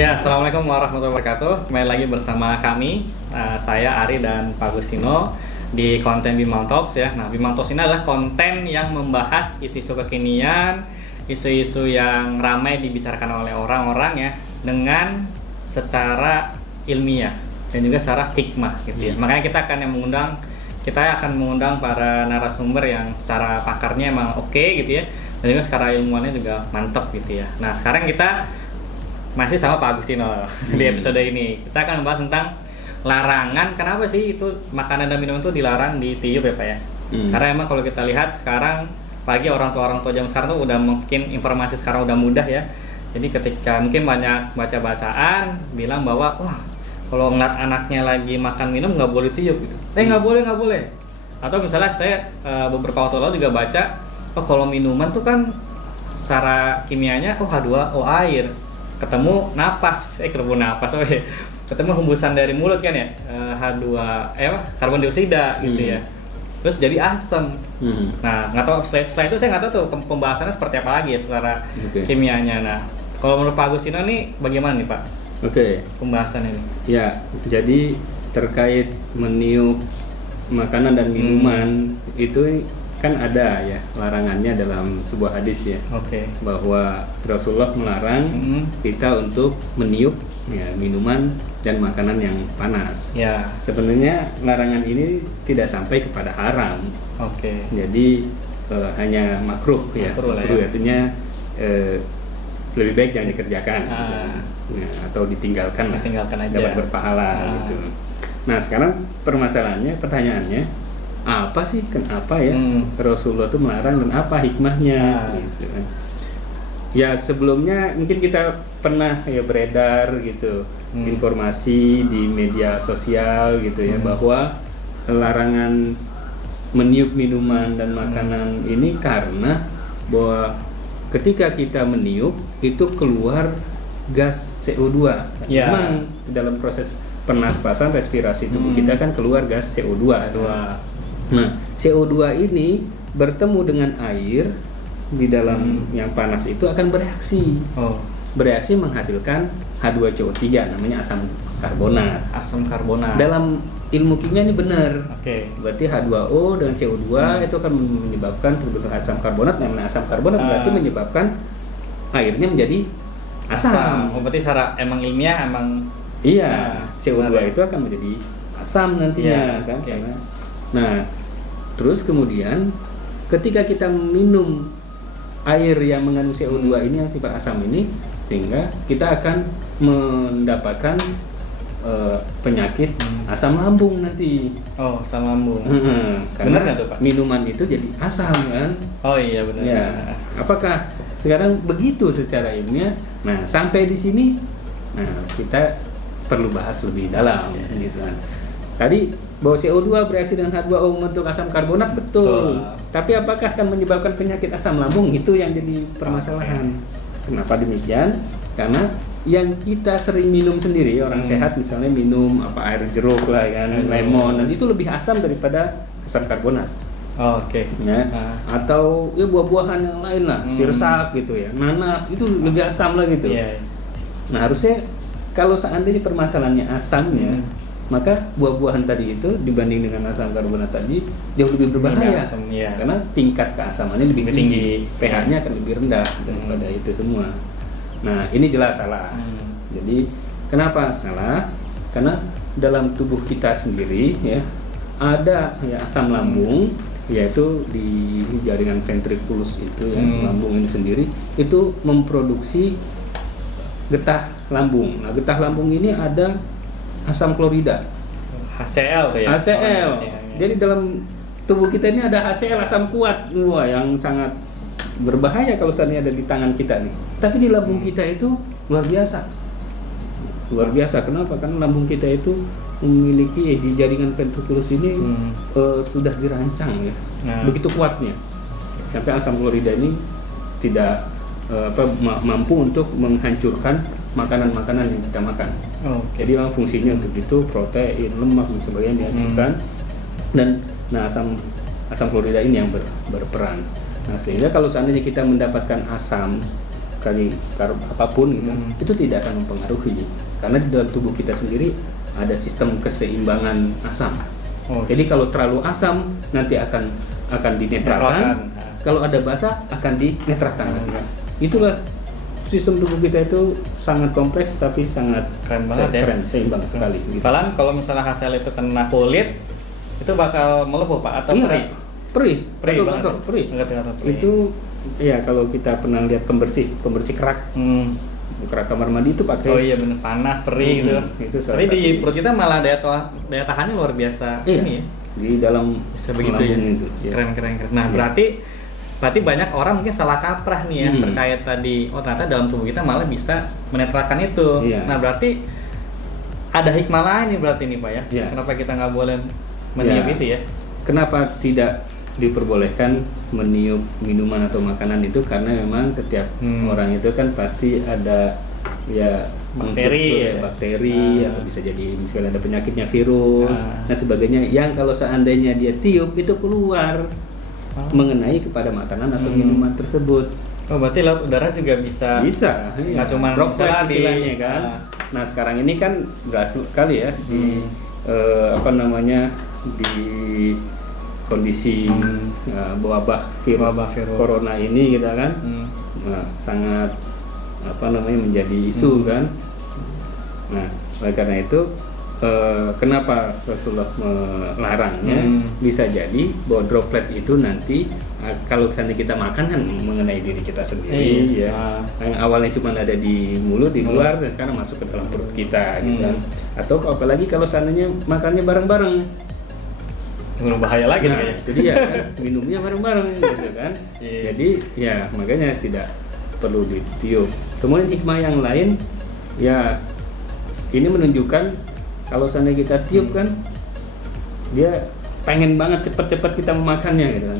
Ya, Assalamualaikum warahmatullahi wabarakatuh. Kembali lagi bersama kami, saya Ari dan Pak Gusino di konten Bimang Talks ya. Nah, Bimang Talks ini adalah konten yang membahas isu-isu kekinian, isu-isu yang ramai dibicarakan oleh orang-orang ya, dengan secara ilmiah dan juga secara hikmah gitu ya. Makanya kita akan mengundang para narasumber yang secara pakarnya emang oke gitu ya, dan juga secara ilmuannya juga mantap gitu ya. Nah, sekarang kita masih sama Pak Agustino di episode ini. Kita akan membahas tentang larangan. Kenapa sih itu makanan dan minuman itu dilarang ditiup ya Pak ya? Karena emang kalau kita lihat sekarang, pagi orang tua zaman sekarang tuh udah mungkin informasi sekarang udah mudah ya. Jadi ketika mungkin banyak baca-bacaan bilang bahwa wah, kalau ngeliat anaknya lagi makan minum nggak boleh tiup gitu. Nggak boleh. Atau misalnya saya beberapa waktu lalu juga baca, oh kalau minuman tuh kan secara kimianya H2O air, ketemu ketemu hembusan dari mulut kan ya, karbon dioksida gitu ya, terus jadi asam. Nah, nggak tahu setelah itu saya nggak tahu tuh pembahasannya seperti apa lagi ya secara kimianya. Nah, kalau menurut Pak Agustino nih bagaimana nih Pak? Pembahasan ini. Ya, jadi terkait meniup makanan dan minuman itu kan ada ya larangannya dalam sebuah hadis ya, bahwa Rasulullah melarang kita untuk meniup ya minuman dan makanan yang panas. Sebenarnya larangan ini tidak sampai kepada haram. Jadi hanya makruh ya. Makruh artinya lebih baik jangan dikerjakan atau ditinggalkan aja, dapat berpahala gitu. Nah, sekarang pertanyaannya apa sih, kenapa ya Rasulullah itu melarang dan apa hikmahnya gitu kan. Ya sebelumnya mungkin kita pernah ya beredar gitu informasi di media sosial gitu ya, bahwa larangan meniup minuman dan makanan ini karena bahwa ketika kita meniup itu keluar gas CO2. Memang dalam proses pernapasan respirasi tubuh kita kan keluar gas CO2. Nah, CO2 ini bertemu dengan air di dalam yang panas itu akan bereaksi. Bereaksi menghasilkan H2CO3, namanya asam karbonat. Dalam ilmu kimia ini benar. Berarti H2O dan CO2 itu akan menyebabkan terbentuk asam karbonat. Namanya asam karbonat berarti menyebabkan airnya menjadi asam. Berarti secara emang ilmiah CO2 itu akan menjadi asam nantinya kan. Nah, terus kemudian ketika kita minum air yang mengandung CO2 ini yang sifat asam ini, sehingga kita akan mendapatkan penyakit asam lambung nanti. Asam lambung. Karena benar nggak tuh Pak? Minuman itu jadi asam kan? Iya benar. Ya. Apakah sekarang begitu secara ilmiah? Nah, sampai di sini, kita perlu bahas lebih dalam gitu kan. Tadi bahwa CO2 bereaksi dengan H2O membentuk asam karbonat, betul. Tapi apakah akan menyebabkan penyakit asam lambung? Itu yang jadi permasalahan. Kenapa demikian? Karena yang kita sering minum sendiri, orang sehat misalnya minum air jeruk lah kan, lemon, dan itu lebih asam daripada asam karbonat. Atau ya buah-buahan yang lain lah, sirsak gitu ya, nanas itu lebih asam lah gitu. Nah, harusnya kalau seandainya permasalahannya asamnya, maka buah-buahan tadi itu dibanding dengan asam karbonat tadi jauh lebih berbahaya, karena tingkat keasamannya lebih tinggi, pH-nya akan lebih rendah daripada itu semua. Nah, ini jelas salah. Jadi kenapa salah? Karena dalam tubuh kita sendiri ya ada asam lambung, yaitu di jaringan ventriculus itu lambung ini sendiri itu memproduksi getah lambung. Nah, getah lambung ini ada asam klorida, HCl tuh ya. HCl. Jadi dalam tubuh kita ini ada HCl, asam kuat, yang sangat berbahaya kalau seandainya ada di tangan kita nih. Tapi di lambung kita itu luar biasa. Kenapa? Karena lambung kita itu memiliki di jaringan ventriculus ini sudah dirancang ya, begitu kuatnya sampai asam klorida ini tidak mampu untuk menghancurkan makanan-makanan yang kita makan. Jadi memang fungsinya untuk itu protein, lemak dan sebagainya dihancurkan. Dan asam klorida ini yang berperan. Nah, sehingga kalau seandainya kita mendapatkan asam kali karb apapun gitu, itu tidak akan mempengaruhi karena di dalam tubuh kita sendiri ada sistem keseimbangan asam. Jadi kalau terlalu asam nanti akan dinetralkan. Kalau ada basa akan dinetralkan. Itulah sistem tubuh kita itu sangat kompleks tapi sangat keren banget ya. Keren, seimbang sekali. Gitu. Bahkan kalau misalnya hasil itu kena kulit itu bakal melepuh Pak atau perih banget. Itu ya kalau kita pernah lihat pembersih kerak. Kerak kamar mandi itu pakai. Oh iya benar, panas, perih gitu. Tapi di perut kita malah daya tahannya luar biasa. Ini ya. Di dalam bisa begitu ya. Itu, ya. Keren. Nah, berarti banyak orang mungkin salah kaprah nih ya terkait tadi. Oh, ternyata dalam tubuh kita malah bisa menetralkan itu. Nah, berarti ada hikmah lain nih berarti nih Pak ya. Kenapa kita nggak boleh meniup itu ya? Kenapa tidak diperbolehkan meniup minuman atau makanan itu? Karena memang setiap orang itu kan pasti ada ya bakteri atau bisa jadi misalnya ada penyakitnya virus dan sebagainya yang kalau seandainya dia tiup itu keluar mengenai kepada makanan atau minuman tersebut. Oh, berarti laut udara juga bisa nggak cuma droplet istilahnya kan. Nah sekarang ini kan nggak sekali ya di di kondisi wabah virus corona ini gitu kan, sangat menjadi isu kan. Nah oleh karena itu kenapa Rasulullah melarangnya? Bisa jadi bahwa droplet itu nanti kalau kita makan kan mengenai diri kita sendiri ya. Yang awalnya cuma ada di mulut, di luar, dan sekarang masuk ke dalam perut kita gitu kan. Atau apalagi kalau seandainya makannya bareng-bareng, bahaya lagi ya. Jadi ya kan minumnya bareng-bareng gitu kan. Jadi ya makanya tidak perlu ditiup. Kemudian hikmah yang lain ya ini menunjukkan kalau seandainya kita tiup kan dia pengen banget cepet-cepet kita memakannya gitu kan.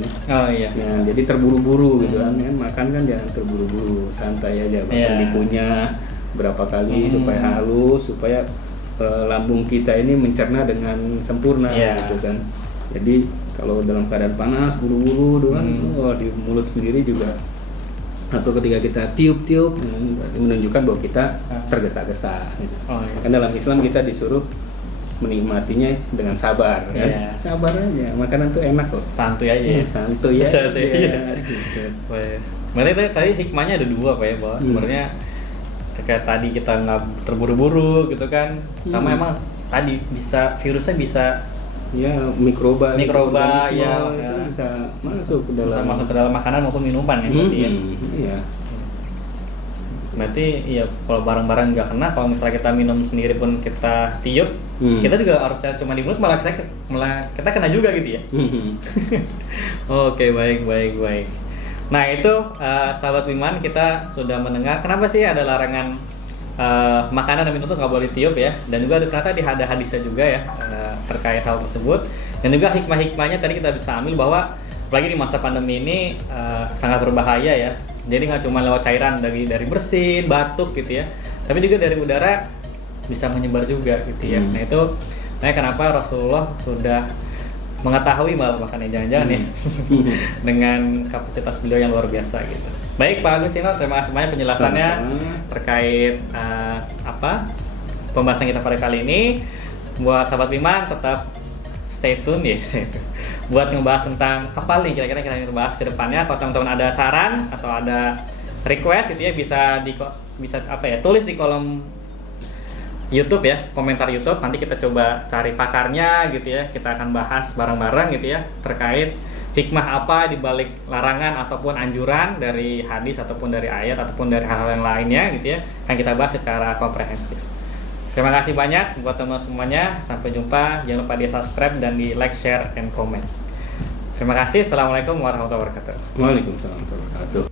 Ya, jadi terburu-buru gitu kan. Makan kan jangan terburu-buru, santai aja, bahkan dikunyah berapa kali supaya halus, supaya lambung kita ini mencerna dengan sempurna gitu kan. Jadi kalau dalam keadaan panas buru-buru doang, di mulut sendiri juga, atau ketika kita tiup-tiup berarti menunjukkan bahwa kita tergesa-gesa gitu. Kan dalam Islam kita disuruh menikmatinya dengan sabar kan. Sabar aja, makanan tuh enak kok. Santuy aja. Santuy ya. Gitu. Berarti tadi hikmahnya ada dua Pak ya, bahwa sebenarnya ketika tadi kita nggak terburu-buru gitu kan, sama emang tadi virusnya bisa mikroba ya, bisa masuk ke dalam makanan maupun minuman ya berarti ya. Iya. Berarti ya kalau barang-barang nggak kena, kalau misalnya kita minum sendiri pun kita tiup, kita juga harusnya cuma di mulut malah kita kena juga gitu ya. Oke, baik. Nah itu sahabat Wiman, kita sudah mendengar kenapa sih ada larangan makanan dan minuman itu nggak boleh tiup ya, dan juga ternyata ada hadisnya juga ya terkait hal tersebut, dan juga hikmah-hikmahnya tadi kita bisa ambil bahwa apalagi di masa pandemi ini sangat berbahaya ya. Jadi nggak cuma lewat cairan dari bersin, batuk gitu ya, tapi juga dari udara bisa menyebar juga gitu ya. Nah itu kenapa Rasulullah sudah mengetahui makannya jangan-jangan ya dengan kapasitas beliau yang luar biasa gitu. Baik Pak Agustino, terima kasih banyak penjelasannya terkait pembahasan kita pada kali ini. Buat sahabat Wiman tetap stay tune ya, buat ngebahas tentang apa nih kira-kira kita ngebahas ke depannya. Kalau teman-teman ada saran atau ada request gitu ya, bisa tulis di kolom YouTube ya, komentar YouTube. Nanti kita coba cari pakarnya gitu ya. Kita akan bahas bareng-bareng gitu ya terkait hikmah apa di balik larangan ataupun anjuran dari hadis ataupun dari ayat ataupun dari hal-hal yang lainnya gitu ya, yang kita bahas secara komprehensif. Terima kasih banyak buat teman-teman semuanya. Sampai jumpa. Jangan lupa di subscribe dan di like, share, and comment. Terima kasih. Assalamualaikum warahmatullahi wabarakatuh. Waalaikumsalam warahmatullahi wabarakatuh.